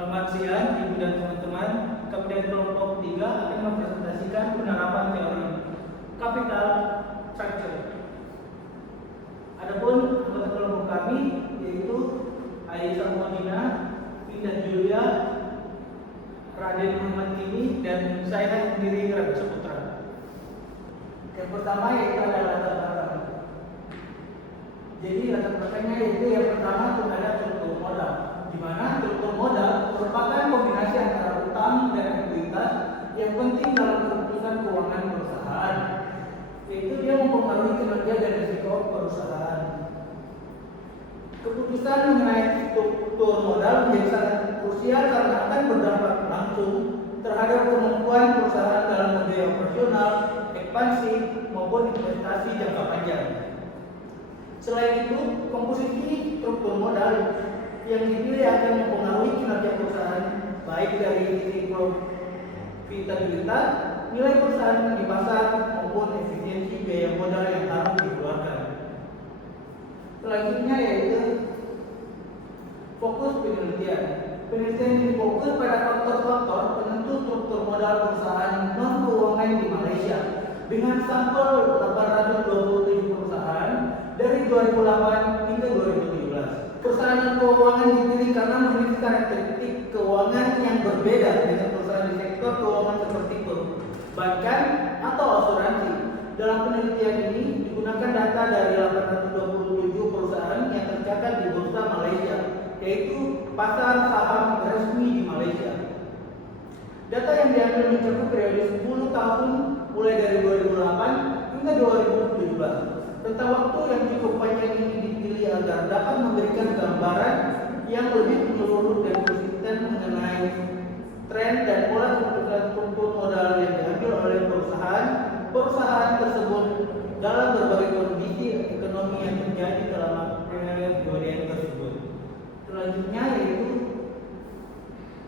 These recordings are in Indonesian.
Selamat siang, Ibu dan teman-teman. Kami dari kelompok 3 akan mempresentasikan penerapan teori capital structure. Adapun anggota kelompok kami yaitu Aisyah Modina, Indah Julia, Raden Muhammad Kini, dan saya sendiri Raden Saputra. Yang pertama yaitu adalah latar belakang. Jadi latar belakangnya yaitu yang pertama itu ada struktur modal, di mana struktur modal merupakan kombinasi antara utang dan ekuitas yang penting dalam keputusan keuangan perusahaan, yaitu dia mempengaruhi kinerja dan risiko perusahaan. Keputusan mengenai struktur modal menjadi sangat krusial karena akan berdampak langsung terhadap kemampuan perusahaan dalam mode operasional, ekspansi maupun investasi jangka panjang. Selain itu, komposisi struktur modal yang dipilih akan mempengaruhi kinerja perusahaan baik dari sisi profitabilitas, nilai perusahaan di pasar maupun efisiensi biaya modal yang harus dikeluarkan. Selanjutnya yaitu fokus penelitian. Penelitian ini fokus pada faktor-faktor penentu struktur modal perusahaan non keuangan di Malaysia dengan sampel 827 perusahaan dari 2008 hingga 2017. Perusahaan keuangan dipilih karena memiliki karakteristik keuangan yang berbeda dengan perusahaan di sektor keuangan seperti perbankan atau asuransi. Dalam penelitian ini digunakan data dari 827 perusahaan yang tercatat di Bursa Malaysia, yaitu pasar saham resmi di Malaysia. Data yang diambil mencakup periode 10 tahun mulai dari 2008 hingga 2017. Rentang waktu yang cukup panjang ini dipilih agar dapat memberikan gambaran yang lebih menyeluruh dan konsisten mengenai tren dan pola keputusan struktur modal yang diambil oleh perusahaan tersebut dalam berbagai kondisi ekonomi yang terjadi dalam periode tersebut. Selanjutnya yaitu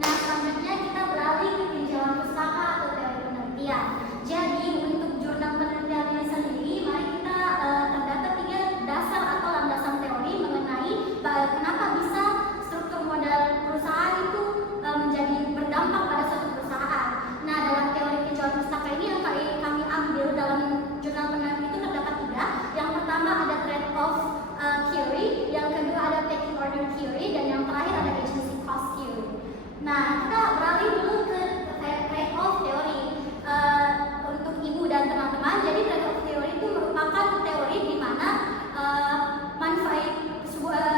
selanjutnya kita beralih ke tinjauan pustaka atau teori penelitian. Jadi untuk jurnal penelitian ini sendiri, mari kita terdapat 3 dasar atau landasan teori mengenai kenapa bisa struktur modal perusahaan itu menjadi berdampak pada suatu perusahaan. Nah, dalam teori tinjauan pustaka ini yang kami ambil dalam jurnal penelitian itu terdapat 3. Yang pertama ada trade-off theory, yang kedua ada pecking order theory, dan yang terakhir ada agency cost theory. Nah, kita beralih dulu ke trade-off theory. Untuk ibu dan teman-teman, jadi trade-off theory itu merupakan teori di mana manfaat sebuah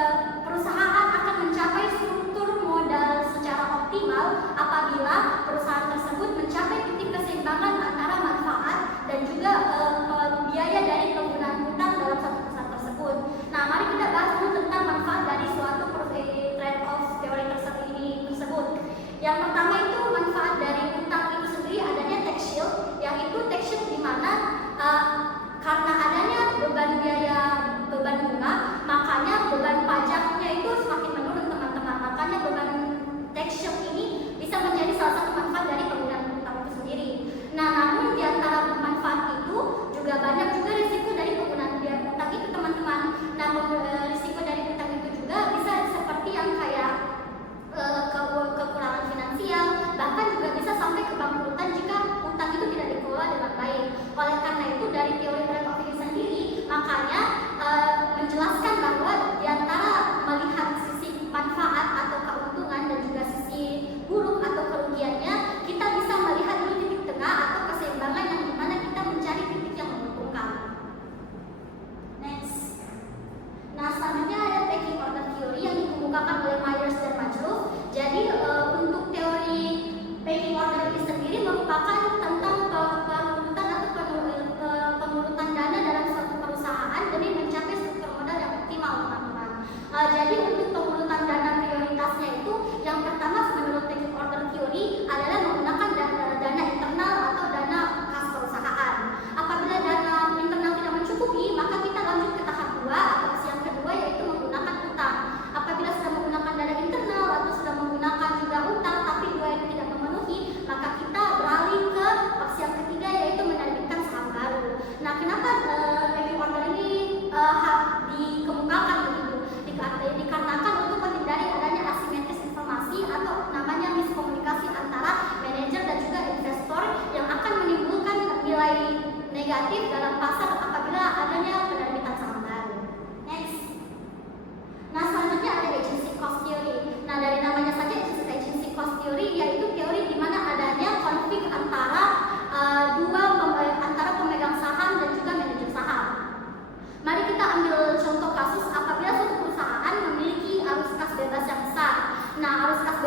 perusahaan akan mencapai struktur modal secara optimal apabila perusahaan tersebut mencapai titik keseimbangan antara manfaat dan juga biaya dari penggunaan hutang dalam satu perusahaan tersebut. Nah, mari kita bahas dulu tentang manfaat dari suatu trade-off teori tersebut. Yang pertama itu manfaat dari hutang itu sendiri adanya tax shield, yaitu tax shield di mana karena adanya beban bunga, makanya beban pajaknya itu semakin menurun teman-teman. Makanya beban tax shield ini bisa menjadi salah satu manfaat dari penggunaan hutang itu sendiri. Nah, namun di antara manfaat itu juga banyak juga risiko dari penggunaan biaya hutang itu teman-teman. Nah, risiko dari hutang itu juga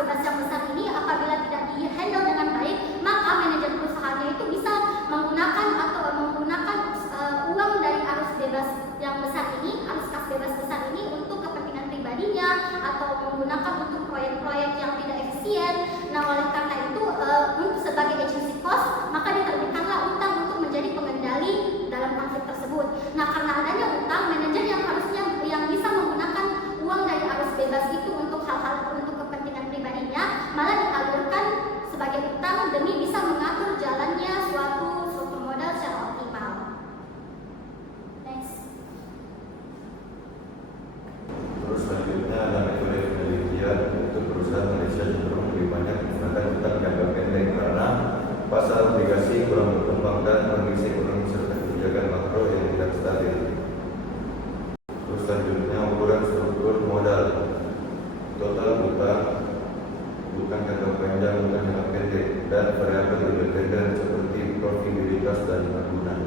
bebas yang besar ini apabila tidak di-handle dengan baik, maka manajer perusahaannya itu bisa menggunakan uang dari arus bebas yang besar ini, arus kas bebas besar ini untuk kepentingan pribadinya atau menggunakan untuk proyek-proyek yang tidak efisien. Nah, oleh karena itu untuk sebagai agency cost, maka diterbitkanlah utang untuk menjadi pengendali dalam konflik tersebut. Nah, karena adanya utang, manajer yang harusnya yang bisa menggunakan uang dari arus bebas itu untuk hal-hal untuk kepentingan pribadinya malah dialirkan sebagai utang demi bisa mengatur jalannya suatu struktur modal secara optimal. Next. Terus selanjutnya ada metode penelitian untuk perusahaan Malaysia cenderung lebih banyak menggunakan utang jangka pendek karena pasar obligasi kurang berkembang dan kondisi ekonomi serta kebijakan makro yang tidak stabil. Terus selanjutnya ukuran struktur modal. Total utang bukan jangka panjang, bukan jangka pendek, dan variabel independen seperti profitabilitas dan agunan.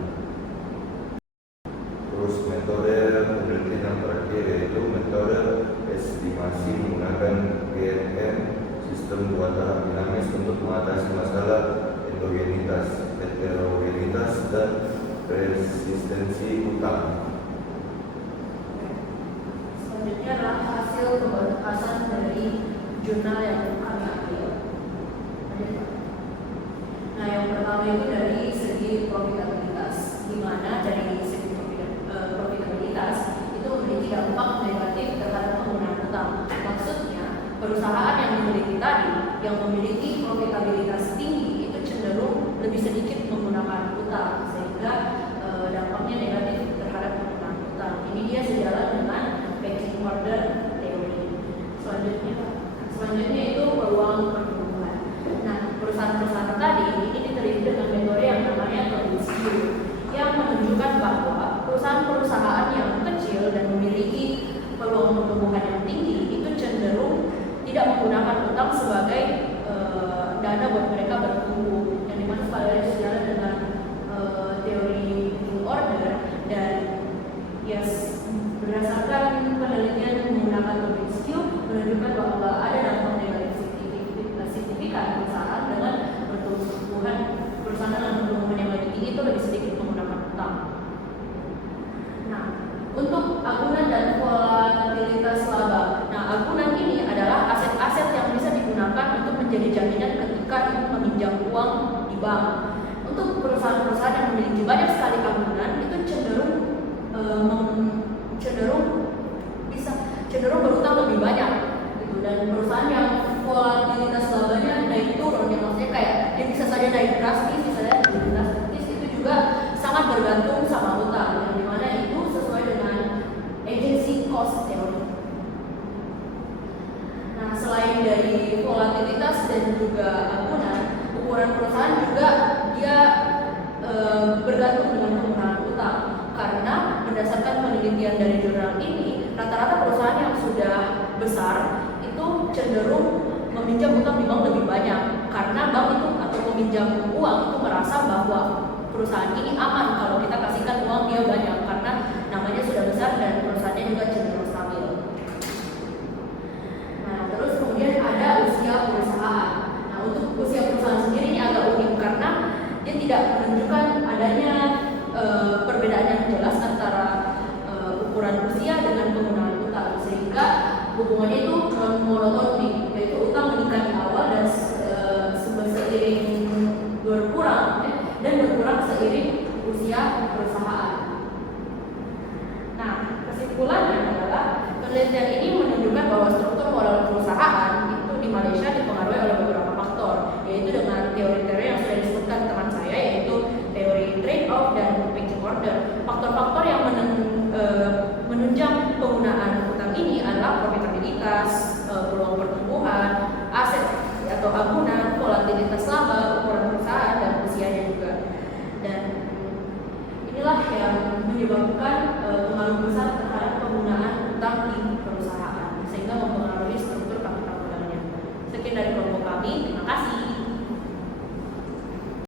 Terus metode penelitian yang terakhir yaitu metode estimasi menggunakan GMM, sistem dua tahap dinamis untuk mengatasi masalah endogenitas, heterogenitas, dan resistensi utang. Selanjutnya adalah hasil pembahasan dari jurnal yang kami ambil. Nah, yang pertama itu dari segi profitabilitas, di mana dari segi profitabilitas itu memiliki dampak negatif terhadap penggunaan utang. Maksudnya, perusahaan yang dimiliki tadi yang memiliki profitabilitas tinggi itu cenderung lebih sedikit menggunakan utang, sehingga dampaknya negatif terhadap penggunaan utang. Ini dia sejalan dengan pecking order teori. Selanjutnya itu peluang pertumbuhan. Nah, perusahaan-perusahaan tadi ini diteliti dengan metode yang namanya Tobin's Q, yang menunjukkan bahwa perusahaan-perusahaan yang kecil dan memiliki peluang pertumbuhan yang tinggi itu cenderung tidak menggunakan utang sebagai dana buat mereka bertumbuh, yang dimana sekali sejalan dengan teori pecking order. Dan berdasarkan penelitian menggunakan Tobin's Q menunjukkan bahwa ada dampak negatif signifikan perusahaan dengan pertumbuhan yang lebih tinggi itu lebih sedikit menggunakan utang. Nah, untuk agunan dan volatilitas laba. Nah, agunan ini adalah aset-aset yang bisa digunakan untuk menjadi jaminan ketika ibu meminjam uang di bank. Untuk perusahaan-perusahaan yang memiliki banyak sekali agunan itu cenderung berutang lebih banyak gitu. Dan perusahaan yang volatilitas labanya naik turun, yang maksudnya kayak dia bisa saja naik drastis, bisa saja turun drastis, itu juga sangat bergantung sama utang, yang dimana itu sesuai dengan agency cost theory. Nah, selain dari volatilitas dan juga agunan, ukuran perusahaan juga dia bergantung dengan penggunaan utang, karena berdasarkan penelitian dari jurnal ini, rata-rata perusahaan yang sudah besar itu cenderung meminjam utang di bank lebih banyak, karena bank itu atau peminjam uang itu merasa bahwa perusahaan ini aman kalau kita kasihkan uang dia banyak, karena namanya sudah besar dan perusahaannya juga cenderung stabil. Nah, terus kemudian ada usia perusahaan. Nah, untuk usia perusahaan sendiri ini agak unik karena dia tidak menunjukkan adanya perbedaan yang jelas antara ukuran usia dengan penggunaan utang, sehingga hubungannya itu monotonik, yaitu utang meningkat di awal dan seiring berkurang seiring usia perusahaan. Nah, kesimpulannya adalah penelitian ini menunjukkan bahwa struktur modal perusahaan itu di Malaysia dipengaruhi oleh beberapa faktor, yaitu dengan teori-teori yang sudah disebutkan teman saya, yaitu teori trade-off dan pecking order. Faktor-faktor yang menunjang penggunaan utang ini adalah profitabilitas, peluang pertumbuhan, aset atau agunan, volatilitas laba, ukuran perusahaan, dan usianya juga. Dan inilah yang menyebabkan